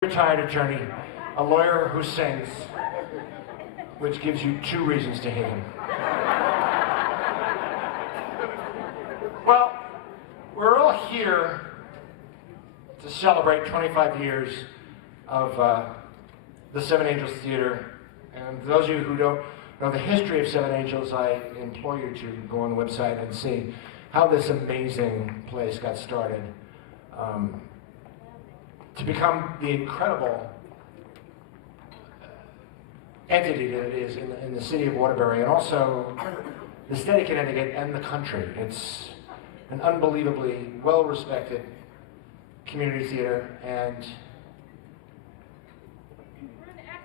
Retired attorney, a lawyer who sings, which gives you two reasons to hate him. Well, we're all here to celebrate 25 years of the Seven Angels Theater. And for those of you who don't know the history of Seven Angels, I implore you to go on the website and see how this amazing place got started. To become the incredible entity that it is in the city of Waterbury, and also the state of Connecticut and the country. It's an unbelievably well-respected community theater, and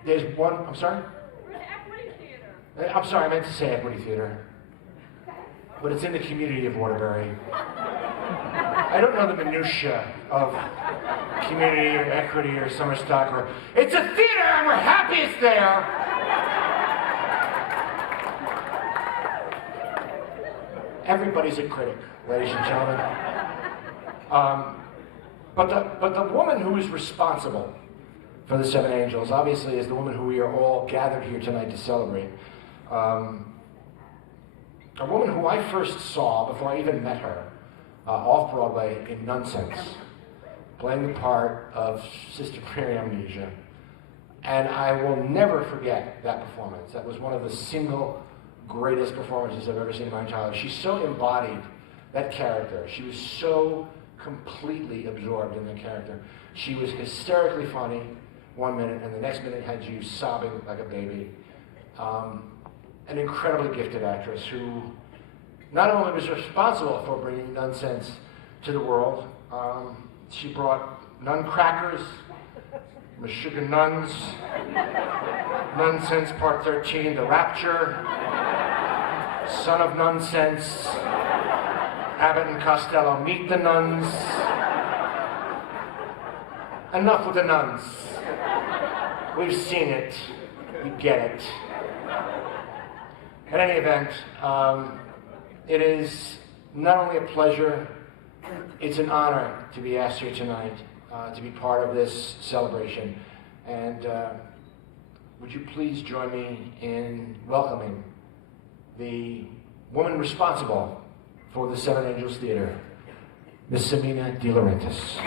there's one, I'm sorry? We're an equity theater. I'm sorry, I meant to say equity theater, but it's in the community of Waterbury. I don't know the minutiae of community or equity or summer stock, or it's a theater and we're happy it's there. Everybody's a critic, ladies and gentlemen. But the woman who is responsible for the Seven Angels, obviously, is the woman who we are all gathered here tonight to celebrate. A woman who I first saw before I even met her off-Broadway in Nonsense, playing the part of Sister Mary Amnesia. And I will never forget that performance. That was one of the single greatest performances I've ever seen in my entire life. She so embodied that character. She was so completely absorbed in that character. She was hysterically funny one minute, and the next minute had you sobbing like a baby. An incredibly gifted actress who not only was responsible for bringing Nonsense to the world, she brought Nun Crackers, Meshuggah Nuns, Nonsense Part 13, The Rapture, Son of Nonsense, Abbott and Costello Meet the Nuns. Enough with the nuns. We've seen it. We get it. In any event, it is not only a pleasure, it's an honor to be asked here tonight to be part of this celebration. And would you please join me in welcoming the woman responsible for the Seven Angels Theater, Miss Semina De Laurentiis.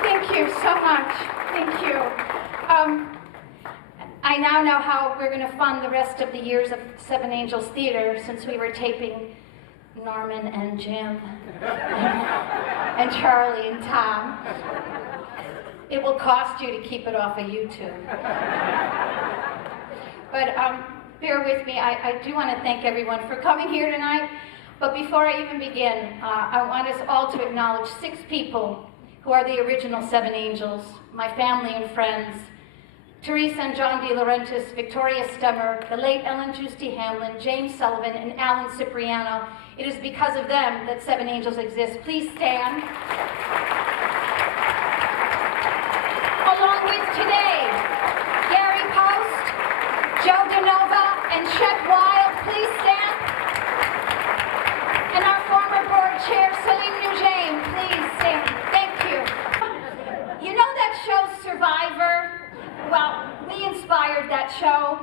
Thank you so much. Thank you. I now know how we're going to fund the rest of the years of Seven Angels Theater, since we were taping Norman and Jim and Charlie and Tom. It will cost you to keep it off of YouTube. But bear with me. I do want to thank everyone for coming here tonight. But before I even begin, I want us all to acknowledge 6 people who are the original Seven Angels, my family and friends: Teresa and John De Laurentiis, Victoria Stemmer, the late Ellen Giusti Hamlin, James Sullivan, and Alan Cipriano. It is because of them that Seven Angels exists. Please stand. Along with today, Gary Post, Joe DeNova, and Chet Wild. Please stand. And our former board chair, Celine Nugent. Please stand. Thank you. You know that show, Survivor? Well, we inspired that show.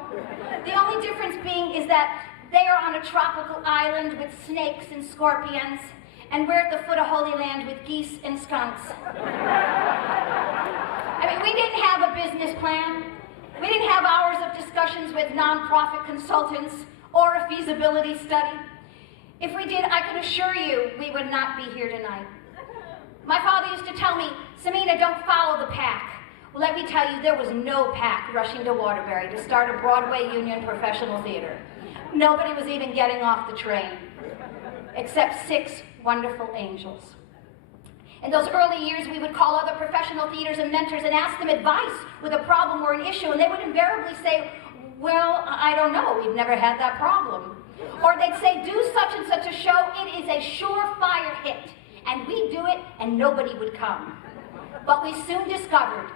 The only difference being is that they are on a tropical island with snakes and scorpions, and we're at the foot of Holy Land with geese and skunks. I mean, we didn't have a business plan. We didn't have hours of discussions with nonprofit consultants or a feasibility study. If we did, I can assure you we would not be here tonight. My father used to tell me, Semina, don't follow the pack. Well, let me tell you, there was no pack rushing to Waterbury to start a Broadway Union professional theater. Nobody was even getting off the train, except 6 wonderful angels. In those early years, we would call other professional theaters and mentors and ask them advice with a problem or an issue, and they would invariably say, well, I don't know, we've never had that problem. Or they'd say, do such and such a show, it is a surefire hit. And we'd do it, and nobody would come. But we soon discovered,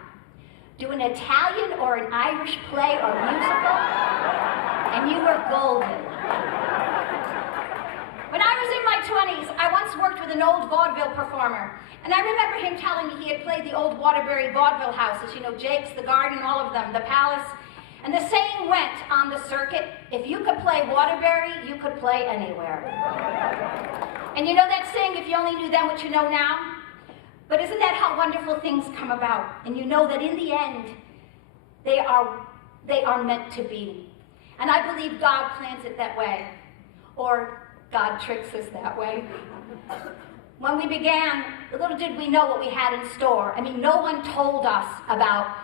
do an Italian or an Irish play or musical, and you were golden. When I was in my 20s, I once worked with an old vaudeville performer, and I remember him telling me he had played the old Waterbury vaudeville houses, you know, Jake's, the Garden, all of them, the Palace. And the saying went on the circuit, if you could play Waterbury, you could play anywhere. And you know that saying, if you only knew then what you know now? But isn't that how wonderful things come about? And you know that in the end, they are meant to be. And I believe God plans it that way. Or God tricks us that way. When we began, little did we know what we had in store. I mean, no one told us about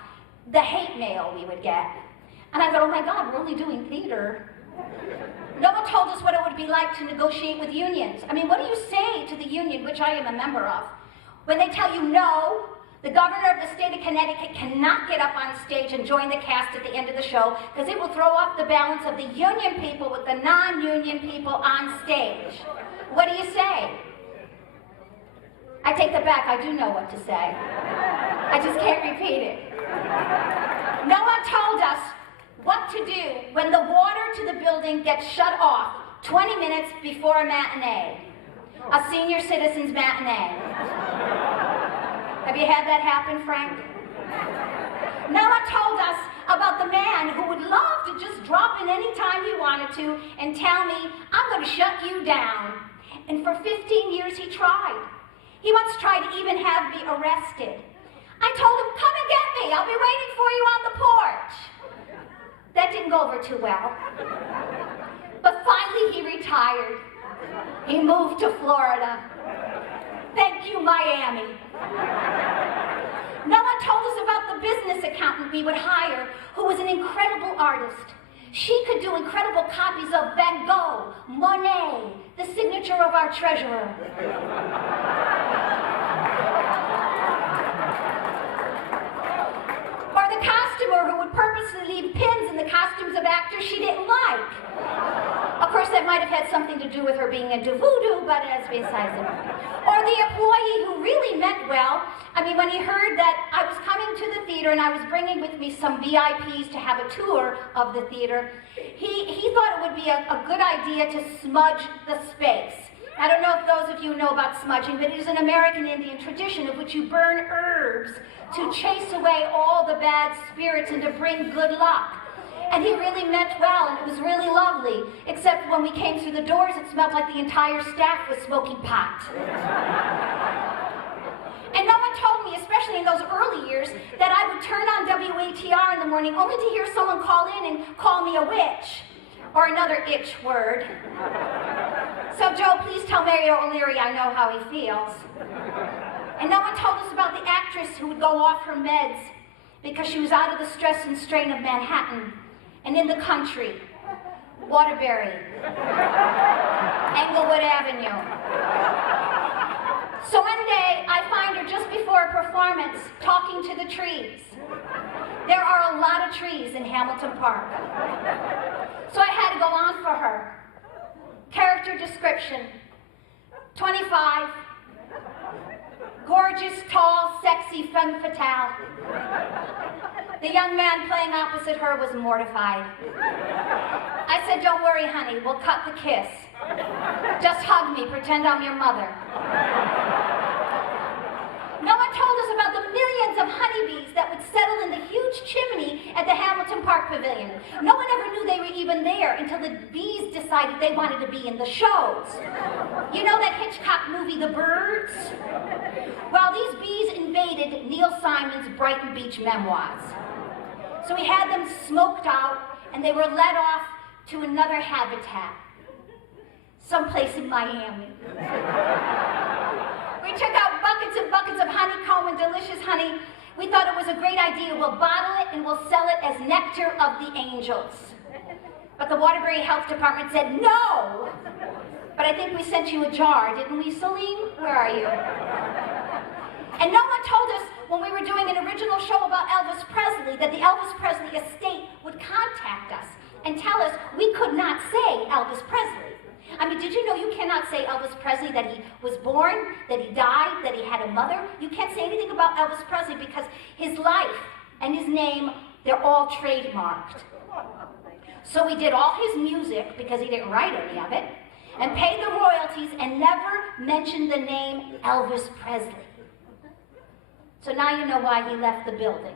the hate mail we would get. And I thought, oh my God, we're only doing theater. No one told us what it would be like to negotiate with unions. I mean, what do you say to the union, which I am a member of, when they tell you no, the governor of the state of Connecticut cannot get up on stage and join the cast at the end of the show because it will throw off the balance of the union people with the non-union people on stage. What do you say? I take that back, I do know what to say. I just can't repeat it. No one told us what to do when the water to the building gets shut off 20 minutes before a matinee, a senior citizens matinee. Have you had that happen, Frank? No one told us about the man who would love to just drop in any time he wanted to and tell me, I'm going to shut you down. And for 15 years he tried. He once tried to even have me arrested. I told him, come and get me. I'll be waiting for you on the porch. That didn't go over too well. But finally he retired. He moved to Florida. Thank you, Miami. No one told us about the business accountant we would hire, who was an incredible artist. She could do incredible copies of Van Gogh, Monet, the signature of our treasurer. Or the costumer who would purposely leave pins in the costumes of actors she didn't like. Of course, that might have had something to do with her being into voodoo, but that's besides the point. Or the employee who really meant well. I mean, when he heard that I was coming to the theater and I was bringing with me some VIPs to have a tour of the theater, he thought it would be a good idea to smudge the space. I don't know if those of you know about smudging, but it is an American Indian tradition of which you burn herbs to chase away all the bad spirits and to bring good luck. And he really meant well, and it was really lovely, except when we came through the doors, it smelled like the entire staff was smoking pot. And no one told me, especially in those early years, that I would turn on WATR in the morning only to hear someone call in and call me a witch, or another itch word. So Joe, please tell Mario O'Leary I know how he feels. And no one told us about the actress who would go off her meds because she was out of the stress and strain of Manhattan and in the country, Waterbury, Englewood Avenue. So one day, I find her just before a performance, talking to the trees. There are a lot of trees in Hamilton Park. So I had to go on for her. Character description, 25, gorgeous, tall, sexy, femme fatale. The young man playing opposite her was mortified. I said, don't worry, honey, we'll cut the kiss. Just hug me, pretend I'm your mother. No one told us about the millions of honeybees that would settle in the huge chimney at the Hamilton Park Pavilion. No one ever knew they were even there until the bees decided they wanted to be in the shows. You know that Hitchcock movie, The Birds? Well, these bees invaded Neil Simon's Brighton Beach memoirs. So we had them smoked out, and they were led off to another habitat, someplace in Miami. We took out buckets and buckets of honeycomb and delicious honey. We thought it was a great idea. We'll bottle it and we'll sell it as nectar of the angels. But the Waterbury Health Department said no. But I think we sent you a jar, didn't we, Celine? Where are you? And no one told us when we were doing an original show about Elvis Presley that the Elvis Presley estate would contact us and tell us we could not say Elvis Presley. I mean, did you know you cannot say Elvis Presley, that he was born, that he died, that he had a mother? You can't say anything about Elvis Presley because his life and his name, they're all trademarked. So we did all his music, because he didn't write any of it, and paid the royalties and never mentioned the name Elvis Presley. So now you know why he left the building.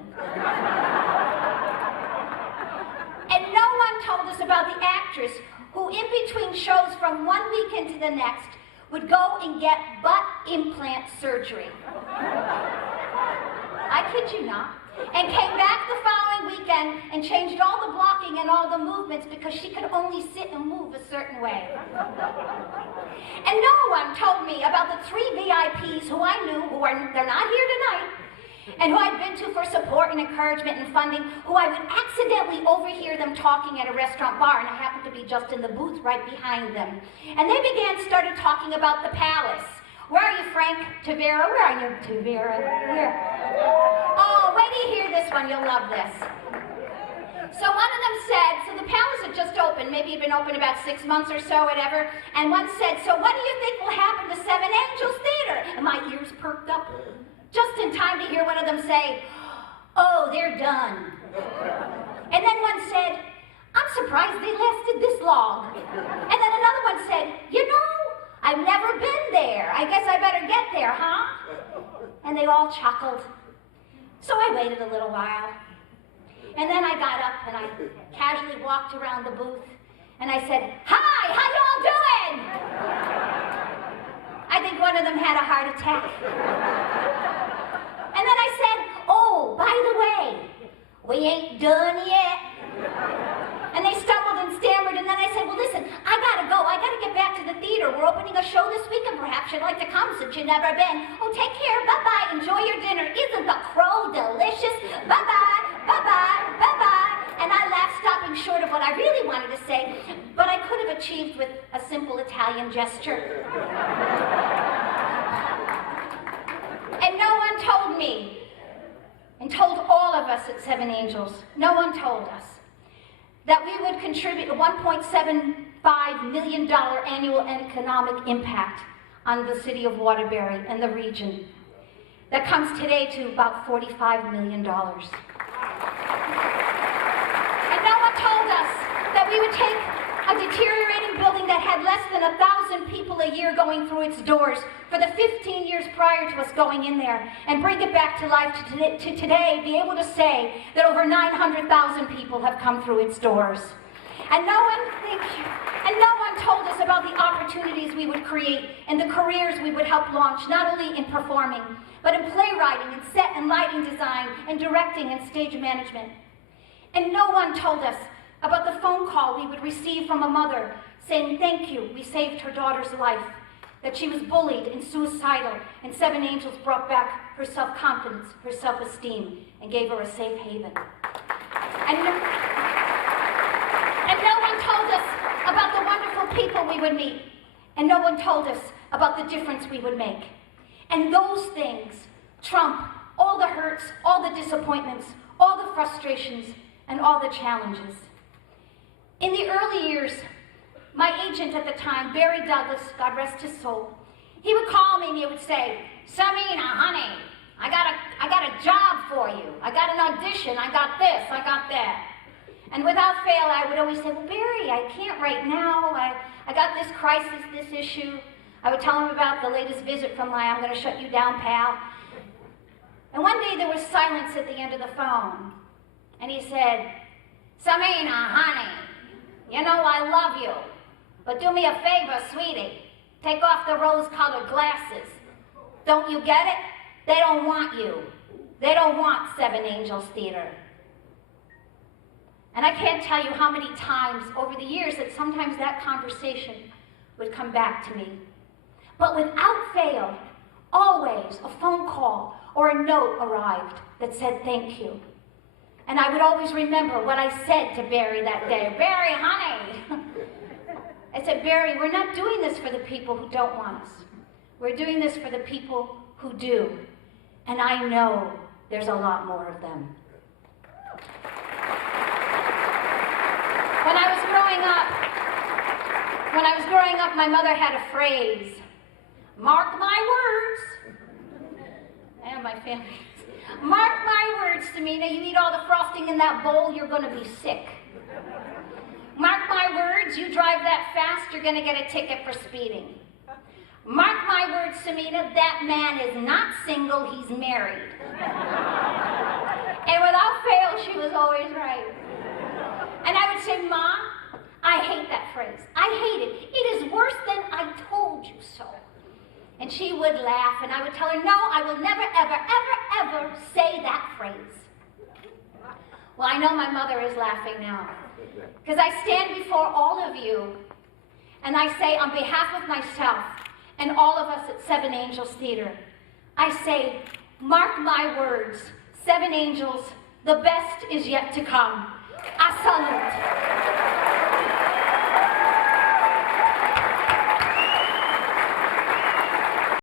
And no one told us about the actress who, in between shows from one weekend to the next, would go and get butt implant surgery. I kid you not. And came back the following weekend and changed all the blocking and all the movements because she could only sit and move a certain way. And no one told me about the 3 VIPs who I knew, they're not here tonight, and who I'd been to for support and encouragement and funding, who I would accidentally overhear them talking at a restaurant bar, and I happened to be just in the booth right behind them. And they started talking about the palace. Where are you, Frank? Tavera? Where are you, Tavera? Where? Oh, wait till you hear this one. You'll love this. So one of them said, so the palace had just opened, maybe it'd been open about 6 months or so, whatever, and one said, so what do you think will happen to Seven Angels Theater? And my ears perked up just in time to hear one of them say, oh, they're done. And then one said, I'm surprised they lasted this long. And then another one said, you know, I've never been there. I guess I better get there, huh? And they all chuckled. So I waited a little while. And then I got up and I casually walked around the booth and I said, hi, how y'all doing? I think one of them had a heart attack. And then I said, oh, by the way, we ain't done yet. And they stumbled and stammered, and then I said, well, listen, I gotta go. I gotta get back to the theater. We're opening a show this weekend. Perhaps you'd like to come since you've never been. Oh, take care. Bye-bye. Enjoy your dinner. Isn't the crow delicious? Bye-bye. Bye-bye. Bye-bye. And I laughed, stopping short of what I really wanted to say, but I could have achieved with a simple Italian gesture. And no one told me, and told all of us at Seven Angels, no one told us that we would contribute a $1.75 million annual economic impact on the city of Waterbury and the region. That comes today to about $45 million. And no one told us that we would take a deteriorating building that had less than 1,000 people a year going through its doors for the 15 years prior to us going in there and bring it back to life to today, be able to say that over 900,000 people have come through its doors. And no one told us about the opportunities we would create and the careers we would help launch, not only in performing, but in playwriting and set and lighting design and directing and stage management. And no one told us about the phone call we would receive from a mother saying, thank you, we saved her daughter's life, that she was bullied and suicidal, and Seven Angels brought back her self-confidence, her self-esteem, and gave her a safe haven. And no one told us about the wonderful people we would meet, and no one told us about the difference we would make. And those things trump all the hurts, all the disappointments, all the frustrations, and all the challenges. In the early years, my agent at the time, Barry Douglas, God rest his soul, he would call me and he would say, Semina, honey, I got a job for you. I got an audition. I got this. I got that. And without fail, I would always say, well, Barry, I can't right now. I got this crisis, this issue. I would tell him about the latest visit from my I'm going to shut you down, pal. And one day there was silence at the end of the phone. And he said, Semina, honey, you know I love you, but do me a favor, sweetie. Take off the rose-colored glasses. Don't you get it? They don't want you. They don't want Seven Angels Theater. And I can't tell you how many times over the years that sometimes that conversation would come back to me. But without fail, always a phone call or a note arrived that said thank you. And I would always remember what I said to Barry that day. Barry, honey. I said, Barry, we're not doing this for the people who don't want us. We're doing this for the people who do. And I know there's a lot more of them. When I was growing up, my mother had a phrase, mark my words, and my family, mark my words, Semina, you eat all the frosting in that bowl, you're going to be sick. Mark my words, you drive that fast, you're going to get a ticket for speeding. Mark my words, Semina, that man is not single, he's married. And without fail, she was always right. And I would say, Ma, I hate that phrase. I hate it. It is worse than I told you so. And she would laugh, and I would tell her, no, I will never, ever, ever, ever say that phrase. Well, I know my mother is laughing now, because I stand before all of you, and I say, on behalf of myself and all of us at Seven Angels Theater, I say, mark my words, Seven Angels, the best is yet to come. A salute.